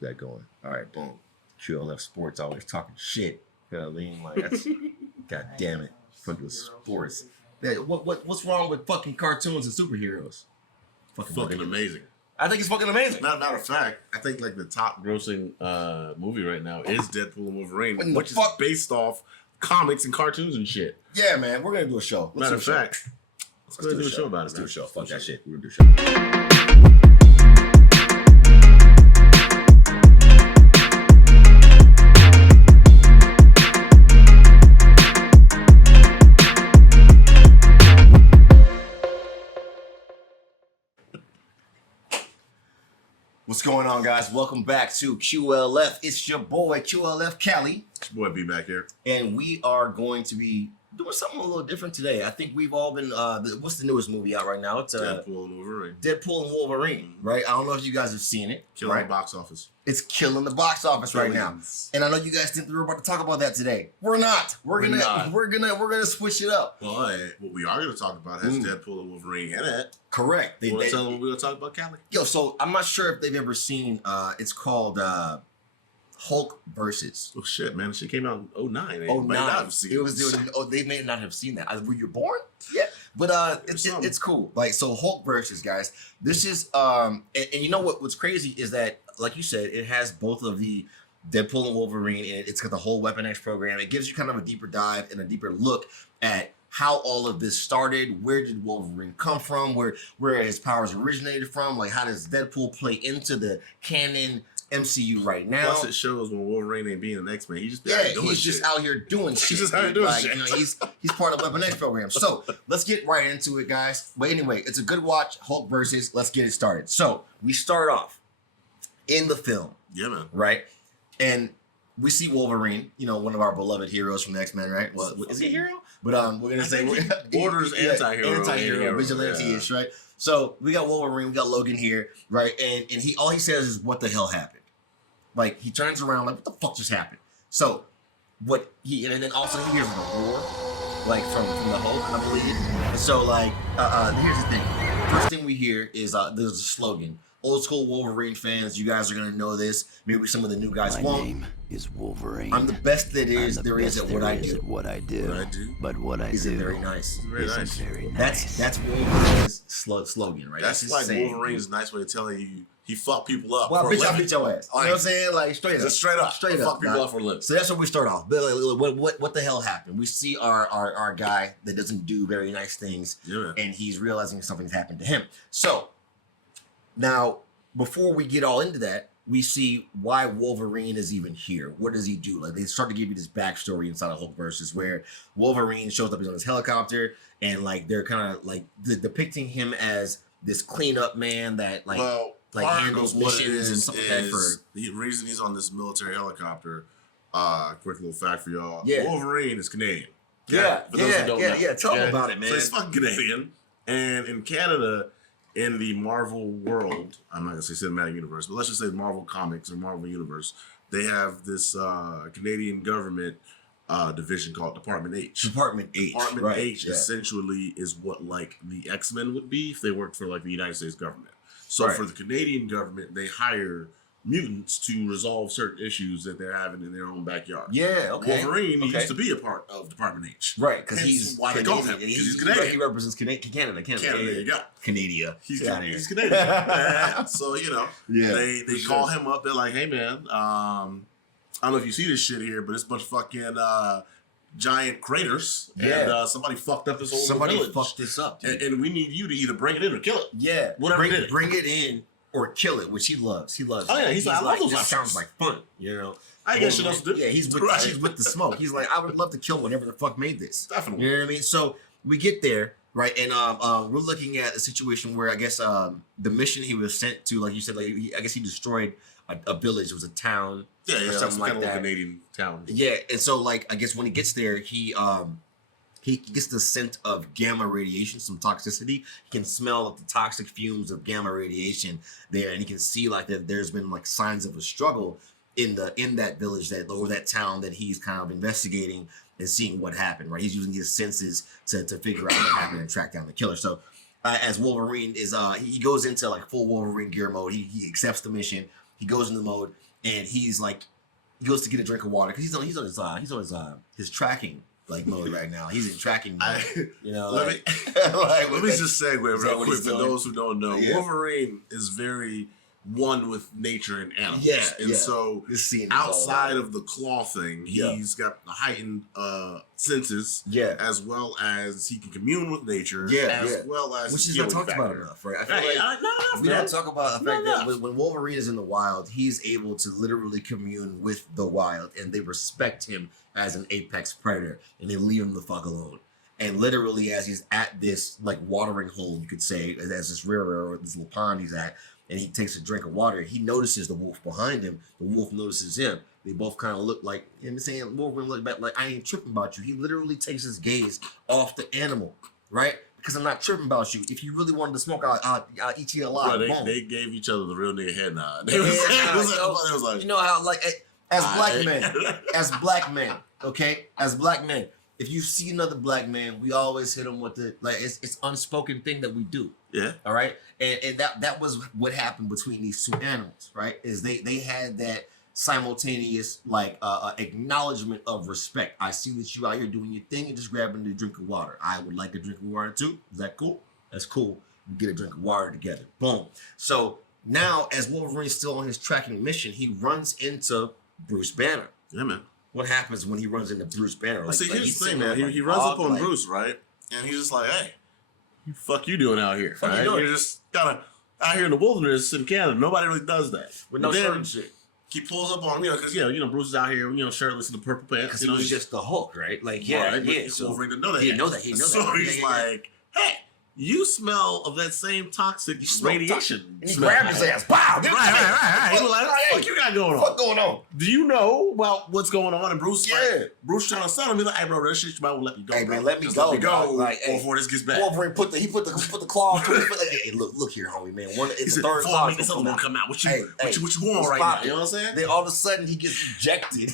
keep that going. All right, boom. QLF Sports always talking shit. You know what I mean? Like, that's, God damn it. Fucking sports. Yeah, what's wrong with fucking cartoons and superheroes? Fucking amazing. I think it's fucking amazing. Not a fact. I think like the top grossing movie right now is Deadpool and Wolverine, which is based off comics and cartoons and shit. Yeah, man. We're gonna do a show. Matter of fact, let's do a show about it. Let's do a show. Fuck that shit. We're gonna do a show. What's going on, guys? Welcome back to QLF. It's your boy, QLF Cali. It's your boy B back here. And we are going to be doing something a little different today. I think we've all been, what's the newest movie out right now? It's Deadpool and Wolverine. Deadpool and Wolverine, right? I don't know if you guys have seen it. Killing right? the box office. It's killing the box office right now. And I know you guys think we were about to talk about that today. We're not. We're gonna switch it up. Well, what we are gonna talk about has Deadpool and Wolverine in it. Correct. You want to tell them what we're gonna talk about, Cali? Yo, so I'm not sure if they've ever seen. It's called Hulk versus. Oh shit, man! Shit came out in 09. Oh, they may not have seen that. Were you born? Yeah, but it's cool. Like, so Hulk versus, guys. This is and you know what's crazy is that, like you said, it has both of the Deadpool and Wolverine in it. It's got the whole Weapon X program. It gives you kind of a deeper dive and a deeper look at how all of this started. Where did Wolverine come from? Where his powers originated from? Like, how does Deadpool play into the canon MCU right now? Plus, it shows when Wolverine ain't being an X-Men. He's just out here doing shit. He's just out here doing shit. You know, he's part of the Weapon X program. So let's get right into it, guys. But anyway, it's a good watch. Hulk versus. Let's get it started. So we start off in the film. Yeah, man. Right, and we see Wolverine. You know, one of our beloved heroes from the X-Men. Right? Well, is he a hero? But we're gonna say borders anti-hero, vigilante-ish, right? So we got Wolverine, we got Logan here, right? And he all he says is, "What the hell happened?" Like, he turns around like, "What the fuck just happened?" So and then also he hears the roar, like from the Hulk, I believe. And so like here's the thing. First thing we hear is there's a slogan. Old school Wolverine fans, you guys are gonna know this. Maybe some of the new guys won't. My name is Wolverine. I'm the best there is at what I do. What I do. But what I do is very nice. Very nice. Very nice. That's Wolverine's slogan, right? That's like Wolverine's nice way of telling you he fucked people up. Well, bitch, I beat your ass. You know what I'm saying? Like, straight up. Fuck people up for a living. So that's where we start off. But like, what the hell happened? We see our guy that doesn't do very nice things, and he's realizing something's happened to him. So now, before we get all into that, we see why Wolverine is even here. What does he do? Like, they start to give you this backstory inside of Hulk versus, where Wolverine shows up, he's on his helicopter, and like they're kind of like depicting him as this cleanup man that handles missions and stuff like that. The reason he's on this military helicopter, quick little fact for y'all. Yeah. Wolverine is Canadian. Yeah. Tell them about it, man. So he's fucking Canadian, and in Canada, in the Marvel world, I'm not gonna say cinematic universe, but let's just say Marvel Comics or Marvel Universe, they have this Canadian government division called Department H. Department H essentially is what like the X-Men would be if they worked for like the United States government. So for the Canadian government, they hire mutants to resolve certain issues that they're having in their own backyard. Yeah, okay. Wolverine used to be a part of Department H. Right, because he's why they call him, because he's Canadian. He represents Canada. There you go. Canada. He's Canadian. So, you know, they call him up. They're like, "Hey, man, I don't know if you see this shit here, but it's a bunch of fucking giant craters. And somebody fucked up this whole village. Somebody fucked this up, dude. And we need you to either bring it in or kill it. Yeah. Whatever bring it in or kill it, which he loves. Oh, yeah. He's like, I love those options. Sounds like fun, you know? I ain't got shit else to do. Yeah, he's with the smoke. He's like, I would love to kill whatever the fuck made this. Definitely. You know what I mean? So we get there, right? And we're looking at a situation where I guess the mission he was sent to, like you said, I guess he destroyed a village. It was a town. Yeah, something like kind of that. A Canadian town. Yeah, and so like I guess when he gets there, he gets the scent of gamma radiation, some toxicity. He can smell the toxic fumes of gamma radiation there, and he can see like that there's been like signs of a struggle in that village or that town that he's kind of investigating and seeing what happened. Right, he's using his senses to figure out what happened and track down the killer. So as Wolverine is, he goes into like full Wolverine gear mode. He accepts the mission. He goes into mode, and he goes to get a drink of water because he's on his tracking mode right now. He's in tracking mode. Let me just segue real quick for those who don't know. Yeah. Wolverine is very one with nature and animals. So this scene outside of the claw thing, he's got heightened senses, as well as he can commune with nature, as well as which is not talked about enough, right? I feel we don't talk about the fact that when Wolverine is in the wild, he's able to literally commune with the wild, and they respect him as an apex predator, and they leave him the fuck alone. And literally, as he's at this watering hole, you could say, as this river or this little pond he's at, and he takes a drink of water, he notices the wolf behind him. The wolf notices him. They both kind of look like, saying, Wolverine look back like, I ain't tripping about you. He literally takes his gaze off the animal, right? Because I'm not tripping about you. If you really wanted to smoke, I'll eat you alive. Bro, they gave each other the real nigga head nod. It was like, you know how, as black men, okay? As black men, if you see another black man, we always hit him with it's unspoken thing that we do. Yeah. All right. And that was what happened between these two animals, right? Is they had that simultaneous acknowledgement of respect. I see that you out here doing your thing and just grabbing a drink of water. I would like a drink of water too. Is that cool? That's cool. We get a drink of water together. Boom. So now, as Wolverine's still on his tracking mission, he runs into Bruce Banner. Yeah, man. What happens when he runs into Bruce Banner? Here's the thing, man. He runs up on Bruce, right? And he's just like, hey, what the fuck you doing out here? Right? You're just kind of out here in the wilderness in Canada. Nobody really does that. With no shirt and shit. He pulls up on him, because, Bruce is out here, shirtless in the purple pants. Because he was just the Hulk, right? So Wolverine didn't know that. He didn't know that. So he's like, hey, you smell of that same toxic radiation. And he grabbed his ass. Wow! Right. He was like, what the fuck you got going on? What's going on? Do you know about what's going on? And Bruce, Bruce trying to settle me, like, hey, bro, that shit you might want to let me go. Hey, man, let me go. Before this gets back. Wolverine put the claw to his foot. Hey, look here, homie, man. It's the third claw. This other one come out. What you want right now? You know what I'm saying? Then all of a sudden he gets ejected.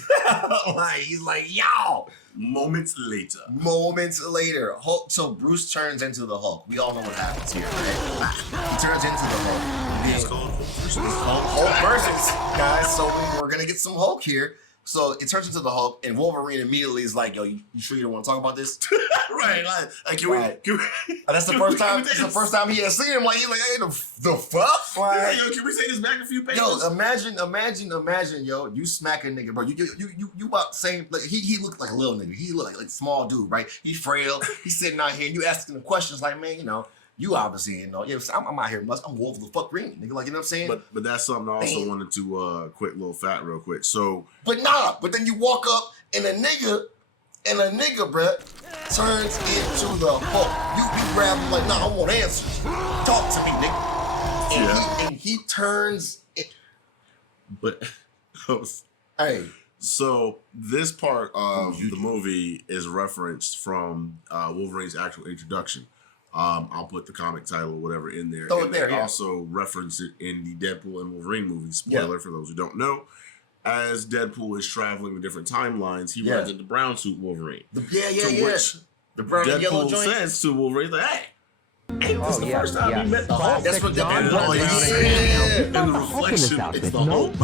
He's like, y'all. Moments later, Hulk. So Bruce turns into the Hulk. We all know what happens here, right? He turns into the Hulk. It's called Hulk versus, guys. So we're gonna get some Hulk here. So it turns into the Hulk, and Wolverine immediately is like, "Yo, you sure you don't want to talk about this?" Right? Can we? That's the first time. It's the first time he has seen him. He's like, "Hey, the fuck?" Can we say this back a few pages? Yo, imagine, yo, you smack a nigga, bro. You about saying he looked like a little nigga. He looked like a small dude, right? He's frail. He's sitting out here, and you asking him questions like, man, you obviously, I'm out here. I'm Wolf the fuck green, nigga. You know what I'm saying? But that's something I also wanted to quick little fact real quick. So, but then you walk up and a nigga, bruh, turns into the Hulk. You grab him like, nah, I want answers. Talk to me, nigga. And he turns it. But hey. So this part of the movie is referenced from Wolverine's actual introduction. I'll put the comic title or whatever in there. Throw it there. Also reference it in the Deadpool and Wolverine movie. Spoiler for those who don't know. As Deadpool is traveling with different timelines, he runs into brown suit Wolverine. Which the brown and yellow joint says to Wolverine, like, hey, ain't this the first time you met the Hulk? That's what the and the reflection, it's the Hulk.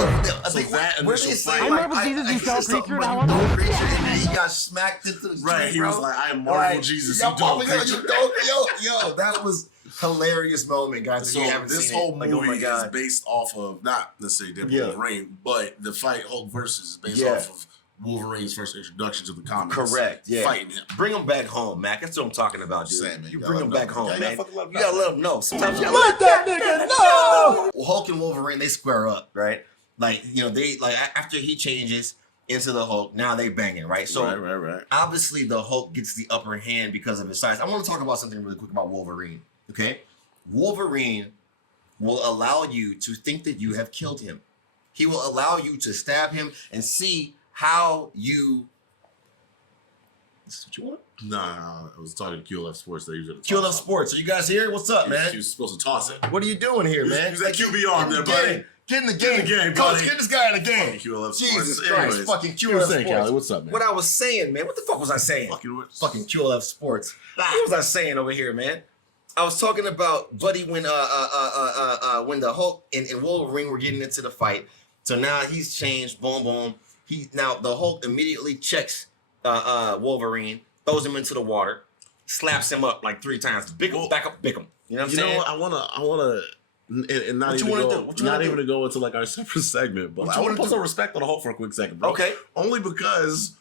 I remember Jesus, you fell creature. And then he got smacked into the right. He was like, I am Marvel Jesus. Yo, that was hilarious moment, guys. So this whole movie is based off of not necessarily Deadpool Wolverine, but the fight Hulk versus is based off of Wolverine's first introduction to the comics. Correct. Yeah. Fighting him. Bring him back home, Mac. That's what I'm talking about, dude. Man, you bring him back home, man. You gotta let him know. Sometimes you gotta let that nigga know. Well, Hulk and Wolverine, they square up, right? They after he changes into the Hulk, now they banging, right? So right. Obviously the Hulk gets the upper hand because of his size. I want to talk about something really quick about Wolverine. Okay? Wolverine will allow you to think that you have killed him. He will allow you to stab him and see how you. This is what you want? Nah, I was talking to QLF Sports. They usually QLF Sports. Are you guys here? What's up, man? He was supposed to toss it. What are you doing here, man? Use that QB arm there, buddy. Get in the game, buddy. Coach, get this guy in the game. QLF Sports. Jesus Christ, fucking QLF Sports. Callie, what's up, man? What I was saying, man. What the fuck was I saying? Fucking QLF Sports. What was I saying over here, man? I was talking about, buddy, when the Hulk and Wolverine were getting into the fight. So now he's changed. Boom, boom. Now the Hulk immediately checks Wolverine, throws him into the water, slaps him up like 3 times. Bick him, back up, bick him. You know what I'm saying? I wanna, and not even to go into like our separate segment, but I want to put some respect on the Hulk for a quick second, bro. Okay. Only because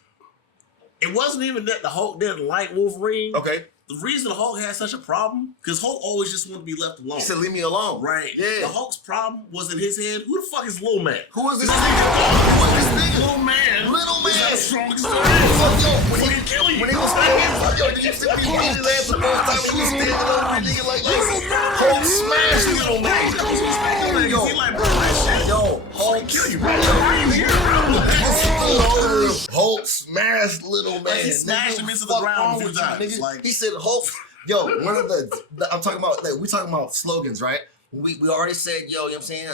it wasn't even that the Hulk didn't like Wolverine. Okay. The reason the Hulk had such a problem, because Hulk always just wanted to be left alone. He said, leave me alone. Right. Yeah. The Hulk's problem was in his head. Who the fuck is Little Man? Who is this nigga? Little Man. Little Man. Is that the strongest there is? When he kill you. When he was standing, yo, did you see when he hit his ass the first time he was standing over a nigga like this? Hulk smashed Little Man. Yo, He like, bro, that shit. yo, Hulk Kill you, bro. Why are you here, bro? Hulk smashed Little Man. He smashed him into the ground a few times. Like, he said Hulk. Yo, one of I'm talking about. We talking about slogans, right? We already said, yo, you know what I'm saying?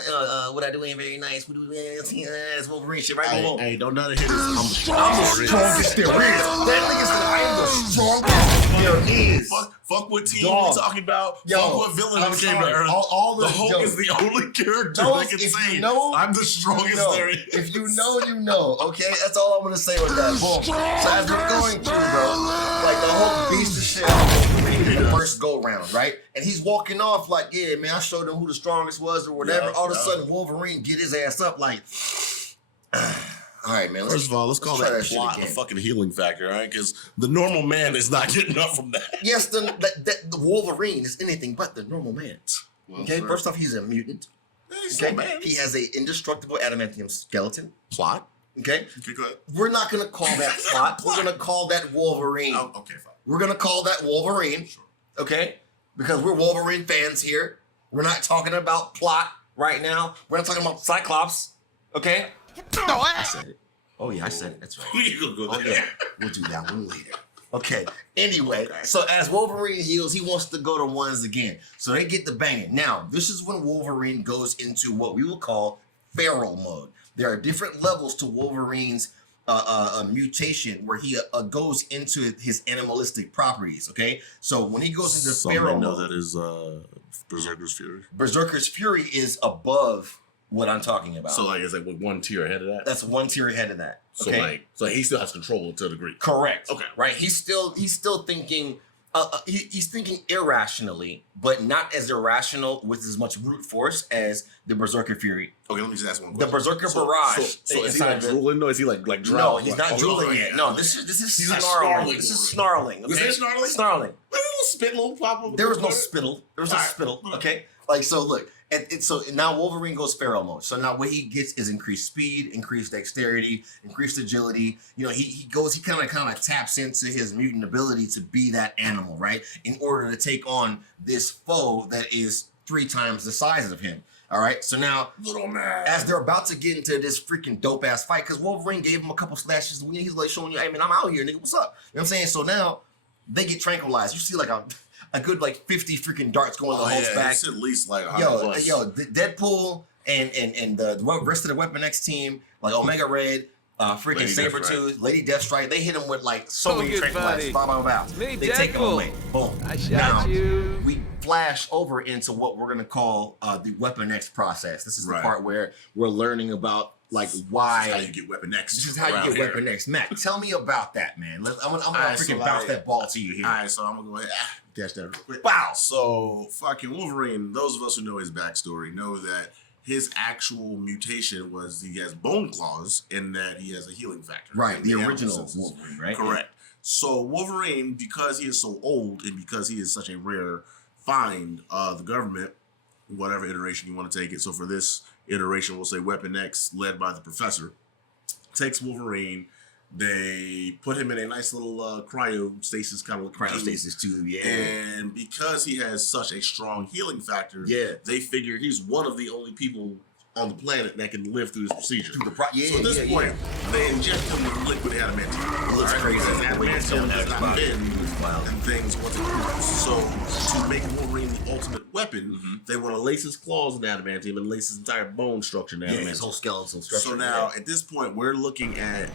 What I do ain't very nice. What do we it's Wolverine shit, right? Hey, don't none of hit this. I'm the strongest there is. That nigga said I am the strongest there is. Fuck what team we talking about. Yo, fuck what villain I'm came to sorry. Earth. All the Hulk is the only character that can say, I'm the strongest there is. If you know, you know. Okay, that's all I'm gonna say with that. Boom. So as we're going through, bro, like the Hulk beats the shit out of Wolverine the first go round, right? And he's walking off like, yeah, man, I showed him who the strongest was or whatever. All of a sudden, Wolverine get his ass up like, all right, man. First of all, let's call that plot the fucking healing factor, all right? Because the normal man is not getting up from that. Yes, the Wolverine is anything but the normal man. Okay, first off, he's a mutant. Okay, he has a indestructible adamantium skeleton. Plot. Okay, go ahead. We're not gonna call that plot. We're gonna call that Wolverine. Oh, okay, fine. We're gonna call that Wolverine. Sure. Okay, because we're Wolverine fans here. We're not talking about plot right now. We're not talking about Cyclops. Okay. No, I said it. Oh yeah, I said it. That's right. Oh yeah, we'll do that one later. Okay. Anyway, so as Wolverine heals, he wants to go to ones again. So they get the banging. Now, this is when Wolverine goes into what we will call feral mode. There are different levels to Wolverine's mutation where he goes into his animalistic properties. Okay, so when he goes into feral mode, that is Berserker's Fury. Berserker's Fury is above what I'm talking about. So like it's like one tier ahead of that. That's one tier ahead of that. Okay? So he still has control to a degree. Correct. Okay. Right. He's still thinking. He's thinking irrationally, but not as irrational with as much brute force as the Berserker Fury. Okay, let me just ask one The question. Berserker Barrage. So is he like drooling? No, is he like drowning? No, he's not drooling yet. No, this is snarling. This is snarling. Okay? Is it snarling? Snarling. Little spittle pop up. There was no spittle. There was no spittle. Okay. Like so, look. So now Wolverine goes feral mode. So now what he gets is increased speed, increased dexterity, increased agility. You know, he kind of taps into his mutant ability to be that animal, right? In order to take on this foe that is 3 times the size of him. All right. So now, little man, as they're about to get into this freaking dope ass fight, because Wolverine gave him a couple slashes. He's like showing you, hey man, I'm out here, nigga. What's up? You know what I'm saying? So now they get tranquilized. You see like a good like 50 freaking darts going to the Hulk's back. It's at least like Deadpool and the rest of the Weapon X team, like Omega Red, freaking Sabretooth, Lady Deathstrike, they hit him with like so many tranquilizers. Blah, blah, blah. They take him away. Boom. Now, we flash over into what we're gonna call the Weapon X process. This is the part where we're learning about like why. This is how you get Weapon X. This is how you get Weapon X. Matt, tell me about that, man. I'm gonna freaking bounce that ball to you here. All right, so I'm gonna go ahead. Catch that real quick. Wow. So fucking Wolverine, those of us who know his backstory know that his actual mutation was he has bone claws and that he has a healing factor. Right, the original Wolverine, right? Correct. So Wolverine, because he is so old and because he is such a rare find, the government, whatever iteration you want to take it, so for this iteration we'll say Weapon X, led by the Professor, takes Wolverine. They put him in a nice little cryostasis kind of cryostasis tube, yeah. And because he has such a strong healing factor, they figure he's one of the only people on the planet that can live through this procedure. So at this point, they inject him with liquid adamantium. It looks crazy. Adamantium does not bend and things once it cools. So to make Wolverine the ultimate weapon, they want to lace his claws in adamantium and lace his entire bone structure in adamantium. His whole skeletal structure. So now, at this point, we're looking at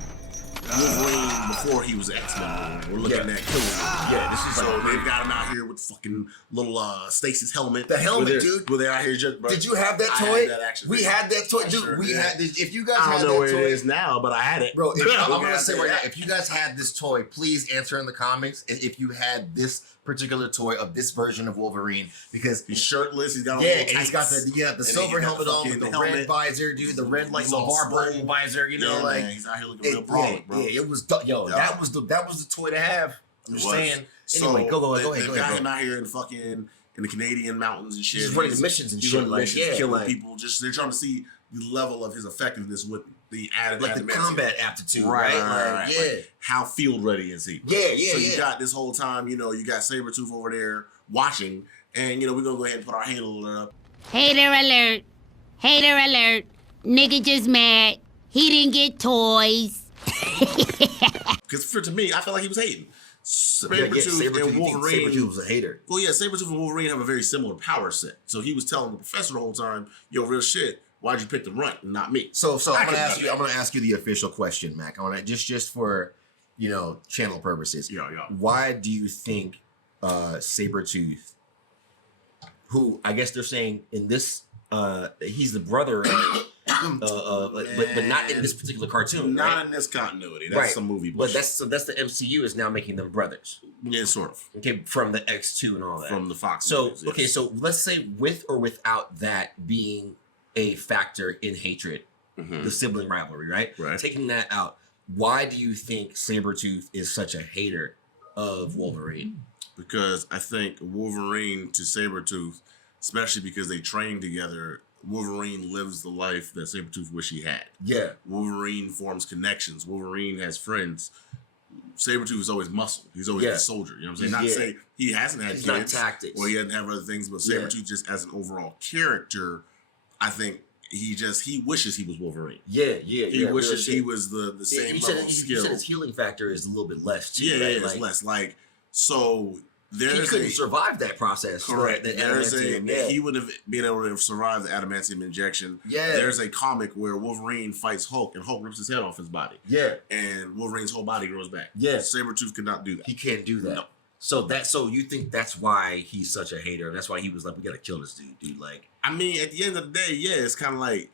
Wolverine before he was X-Men. We're looking at killing. Yeah, this is so they've got him out here with fucking little Stasis helmet. The helmet, dude. Where they're out here just. Did you have that toy? I had that action. We had that toy, dude. Sure we did. had. If you guys I had don't know that where toy, it is now, but I had it, bro. I'm gonna say right now, if you guys had this toy, please answer in the comments if you had this particular toy of this version of Wolverine, because he's shirtless. He's got and he's got the silver helmet on with the helmet. red visor, dude. The red like LeVar Burton visor, you know, like man, he's out here looking real brolic, bro. Yeah, it was that was the toy to have. I'm just saying. Anyway, so go ahead. They've got him out here in the Canadian mountains and shit. He's running missions and shit, like killing people. Just they're trying to see the level of his effectiveness with the added like the combat aptitude, right? Like, how field ready is he? Yeah. So you got this whole time, you got Sabretooth over there watching, and we're gonna go ahead and put our handle up. Hater alert! Hater alert! Nigga just mad. He didn't get toys. Because to me, I felt like he was hating. Sabretooth and Wolverine. Sabretooth was a hater. Well, yeah, Sabretooth and Wolverine have a very similar power set. So he was telling the professor the whole time, yo, real shit, why'd you pick the runt and not me? So I'm gonna ask you the official question, Mac. I want to just for channel purposes. Yeah. Why do you think Sabretooth, who I guess they're saying in this he's the brother of but not in this particular cartoon. Not in this continuity. That's some movie bullshit. But that's the MCU is now making them brothers. Yeah, sort of. Okay, from the X2 and all that. From the Fox. So movies, yes. okay, so let's say with or without that being a factor in hatred, the sibling rivalry, right? Taking that out, why do you think Sabretooth is such a hater of Wolverine? Because I think Wolverine to Sabretooth, especially because they train together, Wolverine lives the life that Sabretooth wish he had. Yeah. Wolverine forms connections. Wolverine has friends. Sabretooth is always muscle. He's always a soldier. You know what I'm saying? Not to say he hasn't had kids. Not tactics. Or he doesn't have other things, but Sabretooth just as an overall character, I think he wishes he was Wolverine. He wishes he was the same level of skill. You said his healing factor is a little bit less too. Yeah, right? it's less. Like, so he couldn't survive that process. Correct. He he would have been able to survive the adamantium injection. Yeah. There's a comic where Wolverine fights Hulk and Hulk rips his head off his body. Yeah. And Wolverine's whole body grows back. Yeah. Sabretooth could not do that. He can't do that. No. So you think that's why he's such a hater? That's why he was like, we gotta kill this dude. Like, I mean, at the end of the day, yeah, it's kind of like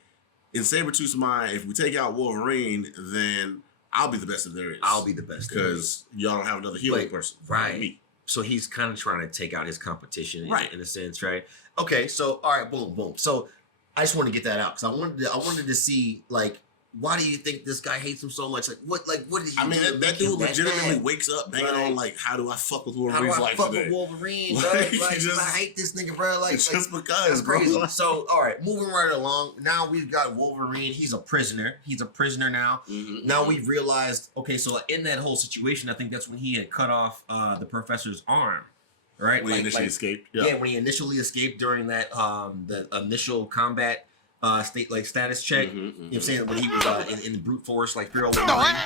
in Sabretooth's mind, if we take out Wolverine, then I'll be the best that there is. I'll be the best because y'all don't have another healing person. Right. Me. So he's kind of trying to take out his competition, right? In a sense, right? Okay, so all right, boom. So I just want to get that out because I wanted to see like, why do you think this guy hates him so much? What did he? I mean, that dude legitimately wakes up banging on like, how do I fuck with Wolverine's life today? How do I fuck with Wolverine, bro? Like, I hate this nigga, bro. Like, just because, that's crazy. Bro. So, all right, moving right along. Now we've got Wolverine. He's a prisoner. He's a prisoner now. Now we've realized, okay, so in that whole situation, I think that's when he had cut off the professor's arm. Right? When he initially escaped. Yeah, when he initially escaped during that the initial combat status check. You know what I'm saying? When he was in the brute force, like feral Wolverine.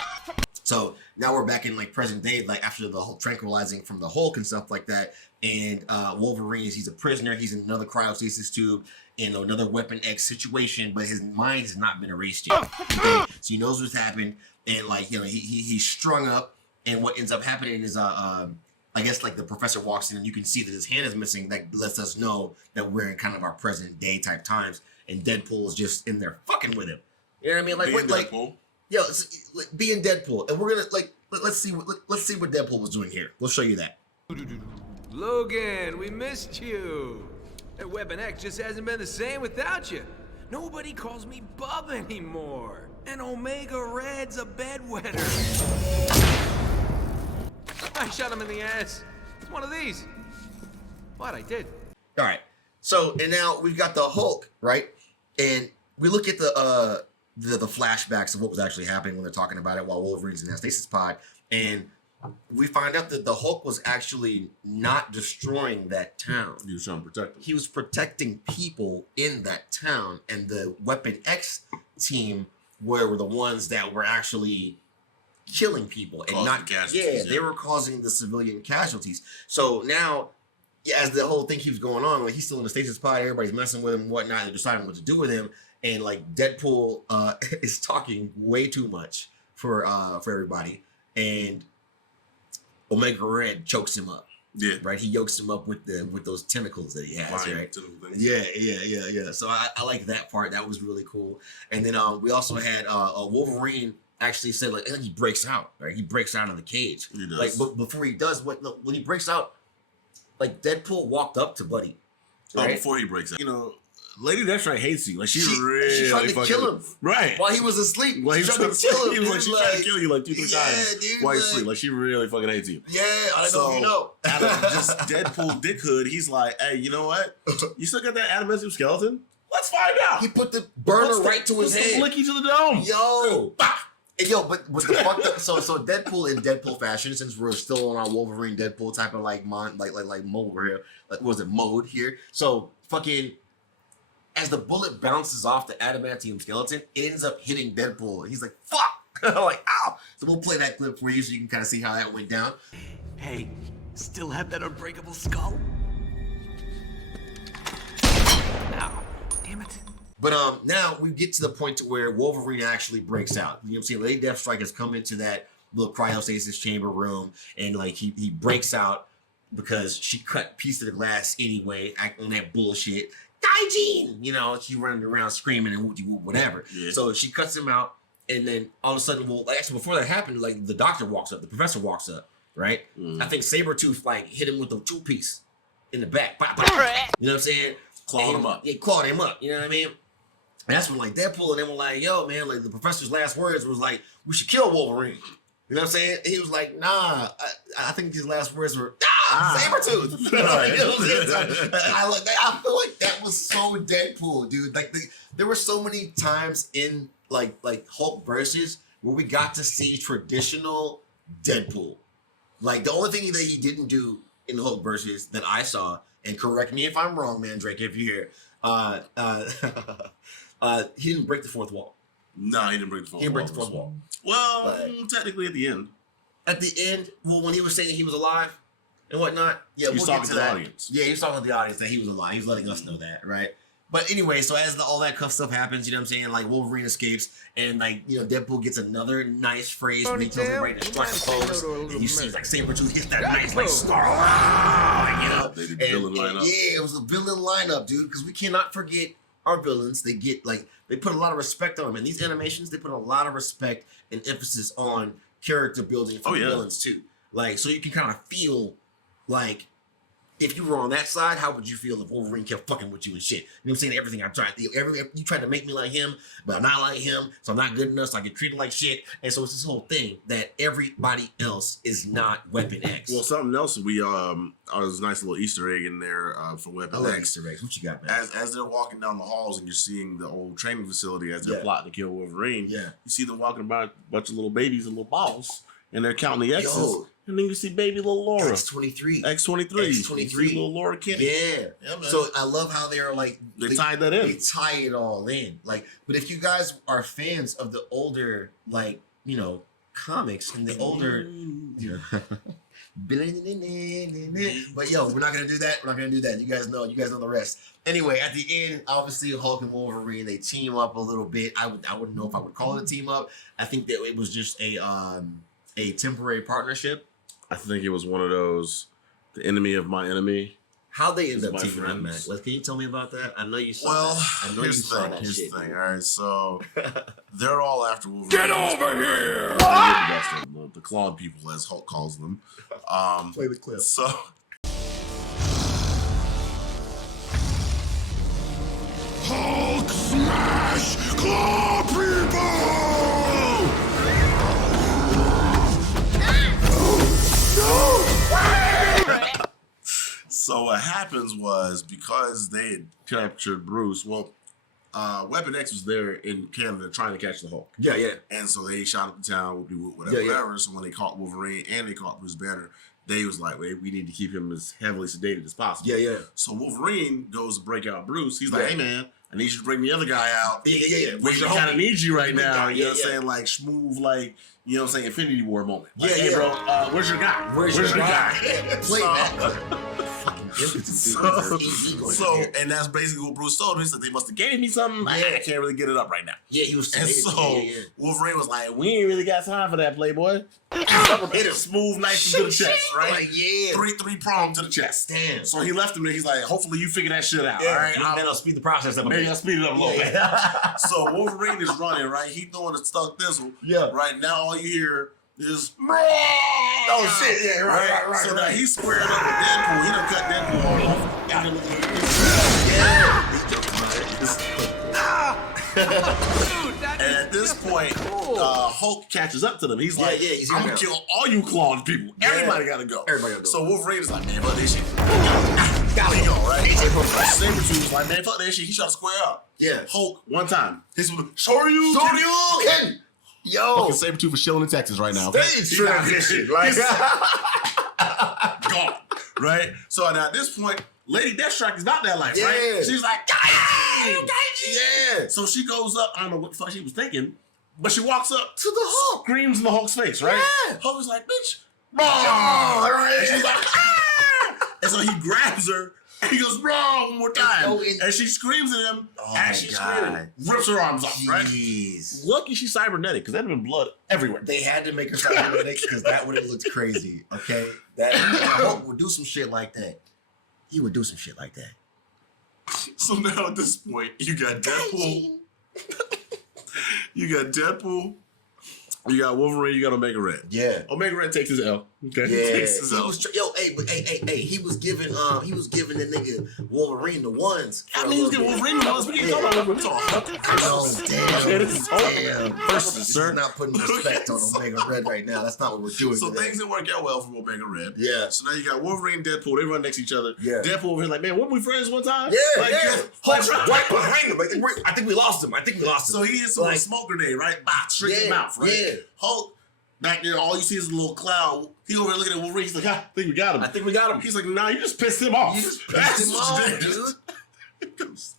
So now we're back in like present day, like after the whole tranquilizing from the Hulk and stuff like that. And Wolverine he's a prisoner. He's in another cryostasis tube in another Weapon X situation, but his mind has not been erased yet. Okay? So he knows what's happened, and like he's strung up. And what ends up happening is I guess like the professor walks in and you can see that his hand is missing. That lets us know that we're in kind of our present day type times. And Deadpool is just in there fucking with him. You know what I mean? Like, Deadpool. Yo, being Deadpool, and we're gonna let's see what Deadpool was doing here. We'll show you that. Logan, we missed you. That Weapon X just hasn't been the same without you. Nobody calls me Bub anymore. And Omega Red's a bedwetter. I shot him in the ass. It's one of these. What I did. All right. So and now we've got the Hulk, right? And we look at the flashbacks of what was actually happening when they're talking about it while Wolverine's in that stasis pod, and we find out that the Hulk was actually not destroying that town. He was trying to protect them. He was protecting people in that town, and the Weapon X team were the ones that were actually killing people and not casualties. They were causing the civilian casualties. So now, as the whole thing keeps going on, like he's still in the stasis pod, everybody's messing with him and whatnot, and deciding what to do with him. And like Deadpool is talking way too much for everybody, and Omega Red chokes him up. Yeah. Right. He yokes him up with those tentacles that he has. Fine, right. tentacles. Yeah. So I like that part. That was really cool. And then we also had Wolverine actually said like he breaks out. Right. He breaks out of the cage. He does. Like, but before he does, when he breaks out, like Deadpool walked up to Buddy. Right? Before he breaks out, Lady Deathstrike hates you. Like she tried to kill him. Right. While he was asleep. While he was trying to kill him. He was like, she tried to kill you like 2-3 times. Dude, while you sleep. Like she really fucking hates you. Yeah, I don't know if you know. Out of just Deadpool dickhood, he's like, hey, you know what? You still got that adamantium skeleton? Let's find out. He put the burner right to his head. Blicky to the dome. Yo. Yo, but the fucked up, so Deadpool in Deadpool fashion, since we're still on our Wolverine Deadpool type of like mode here, like was it mode here? So fucking as the bullet bounces off the adamantium skeleton, it ends up hitting Deadpool. He's like, fuck! Like, ow! So we'll play that clip for you so you can kind of see how that went down. Hey, still have that unbreakable skull? Ow, damn it. But now we get to the point to where Wolverine actually breaks out. You know what I'm saying? Lady Deathstrike has come into that little cryostasis chamber room, and like he breaks out because she cut piece of the glass anyway, acting that bullshit. Gaijin! She running around screaming and whoop whatever. Yeah. So she cuts him out, and then all of a sudden, actually before that happened, like the doctor walks up, the professor walks up, right? I think Sabretooth like hit him with a 2-piece in the back. You know what I'm saying? Clawed him up. Yeah, clawed him up. You know what I mean? And that's when like Deadpool and them were like, yo, man, like the professor's last words was like, we should kill Wolverine. You know what I'm saying? He was like, nah, I think his last words were, Sabretooth. You know what I'm saying? I feel like that was so Deadpool, dude. Like there were so many times in like Hulk versus where we got to see traditional Deadpool. Like the only thing that he didn't do in the Hulk versus that I saw, and correct me if I'm wrong, man, Drake, if you're here, he didn't break the fourth wall. No, he didn't break the fourth wall. He didn't break the fourth wall. Well, technically at the end. At the end, when he was saying he was alive and whatnot, yeah, he's talking to the audience. Yeah, he was talking to the audience that he was alive. He was letting us know that, right? But anyway, so as all that stuff happens, you know what I'm saying? Like Wolverine escapes, and like Deadpool gets another nice phrase when he tells everybody to strike a pose, and you see like Sabretooth hits that nice like snarl, They did the villain lineup. Yeah, it was a villain lineup, dude. Because we cannot forget our villains. They get they put a lot of respect on them, and these animations they put a lot of respect and emphasis on character building for the villains too. Like so you can kind of feel like. If you were on that side, how would you feel if Wolverine kept fucking with you and shit? You know what I'm saying? Everything I tried, you tried to make me like him, but I'm not like him, so I'm not good enough, so I get treated like shit. And so it's this whole thing that everybody else is not Weapon X. Well, something else there's a nice little Easter egg in there for Weapon X. Easter eggs. What you got, man? As they're walking down the halls and you're seeing the old training facility as they're plotting to kill Wolverine, you see them walking by a bunch of little babies and little balls, and they're counting the X's. Yo. And then you see baby little Laura. X-23. X-23. Little Laura Kitty. Yeah. So I love how they're like... They tied that in. They tie it all in. Like, but if you guys are fans of the older, like, comics and the older... But yo, we're not going to do that. We're not going to do that. You guys know the rest. Anyway, at the end, obviously Hulk and Wolverine, they team up a little bit. I wouldn't know if I would call it a team up. I think that it was just a temporary partnership. I think it was one of those, the enemy of my enemy. How they end up teaming up, man? Can you tell me about that? I know you saw that. I know you saw that shit. Here's the thing. All right, so they're all after Wolverine. Get over here! The clawed people, as Hulk calls them. Play the clip. So. Hulk smash claw people! So what happens was, because they had captured Bruce, Weapon X was there in Canada trying to catch the Hulk. Yeah. And so they shot up the town, whatever. So when they caught Wolverine and they caught Bruce Banner, they was like, wait, we need to keep him as heavily sedated as possible. Yeah. So Wolverine goes to break out Bruce. He's like, hey, man, I need you to bring the other guy out. Yeah. We kind of need you right now. You know what I'm saying? Like, smooth, like, you know what I'm saying? Infinity War moment. Like, hey, bro, where's your guy? Where's your guy? Play that. Fucking And that's basically what Bruce told him. He said they must have gave me something. I can't really get it up right now. Yeah, he was. And so Wolverine was like, "We ain't really got time for that, Playboy." Hit a smooth knife to the chest, right? Like, yeah, three prong to the chest. Damn. So he left him there. He's like, "Hopefully you figure that shit out." Yeah, all right, I'll speed the process up. Maybe I'll speed it up a little bit. Yeah. So Wolverine is running, right? He throwing a stuck thistle. Yeah. Right now, all you hear is Oh shit! Yeah, right. So now he's squaring up with Deadpool. He done cut Deadpool off. And at this point, Hulk catches up to them. He's like, he's "I'm gonna kill all you clawed people. Everybody gotta go." Everybody gotta go. So Wolverine is like, "Man, fuck this shit." Gotta go, right? Sabretooth is like, "Man, fuck that shit." He shot to square up. Yeah. Hulk one time. This was Shoryuken. Shoryuken. Yo. Fucking Sabretooth is chilling in Texas right now. Stage transition. Like gone. Right? So now at this point, Lady Deathstrike is not that life, right? She's like, yeah. So she goes up. I don't know what the fuck she was thinking, but she walks up to the Hulk, screams in the Hulk's face, right? Yeah. Hulk is like, "Bitch, and she's like, ah! And so he grabs her and he goes, "Wrong," one more time. And she screams at him as she's screaming, rips her arms off, right? Lucky she's cybernetic, because that'd have been blood everywhere. They had to make her cybernetic because that would have looked crazy. Okay, that Hulk would do some shit like that. He would do some shit like that. So now at this point, you got Deadpool. You got Wolverine, you got Omega Red. Yeah. Omega Red takes his L. Okay. Yeah. Takes his L. He was giving the nigga Wolverine the ones. I mean, he was giving Wolverine the ones. We can't talk about Wolverine. Damn. This is not putting respect on Omega Red right now. That's not what we're doing. So things didn't work out well for Omega Red. Yeah. So now you got Wolverine and Deadpool. They run next to each other. Yeah. Deadpool over here like, "Man, weren't we friends one time?" Yeah. Like, Hulk's right behind him. I think we lost him. So he hits him with a smoke grenade, right? Bop, straight in the mouth, right? Yeah. Hulk, back there, all you see is a little cloud. He over there looking at Wolverine. He's like, "I think we got him." He's like, "Nah, you just pissed him off." Dude.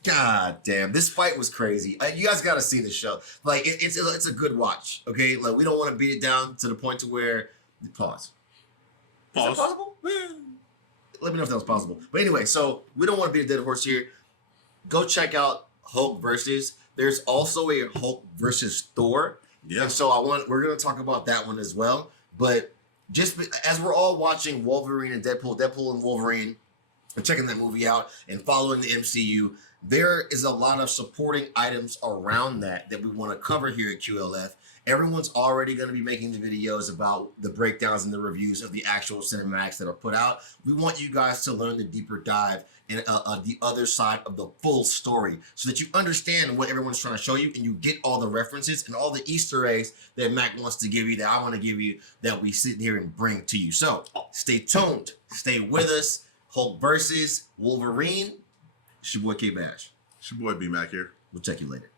God damn, this fight was crazy. You guys got to see the show. Like, it's a good watch. Okay, like we don't want to beat it down to the point to where pause. Is that possible? Let me know if that was possible. But anyway, so we don't want to beat a dead horse here. Go check out Hulk versus. There's also a Hulk versus Thor. Yeah. And so we're gonna talk about that one as well. But just as we're all watching Wolverine and Deadpool and Wolverine, and checking that movie out and following the MCU, there is a lot of supporting items around that we want to cover here at QLF. Everyone's already going to be making the videos about the breakdowns and the reviews of the actual cinematics that are put out. We want you guys to learn the deeper dive and the other side of the full story so that you understand what everyone's trying to show you and you get all the references and all the Easter eggs that Mac wants to give you, that I want to give you, that we sit here and bring to you. So stay tuned. Stay with us. Hulk versus Wolverine. It's your boy K Bash. It's your boy B Mac here. We'll check you later.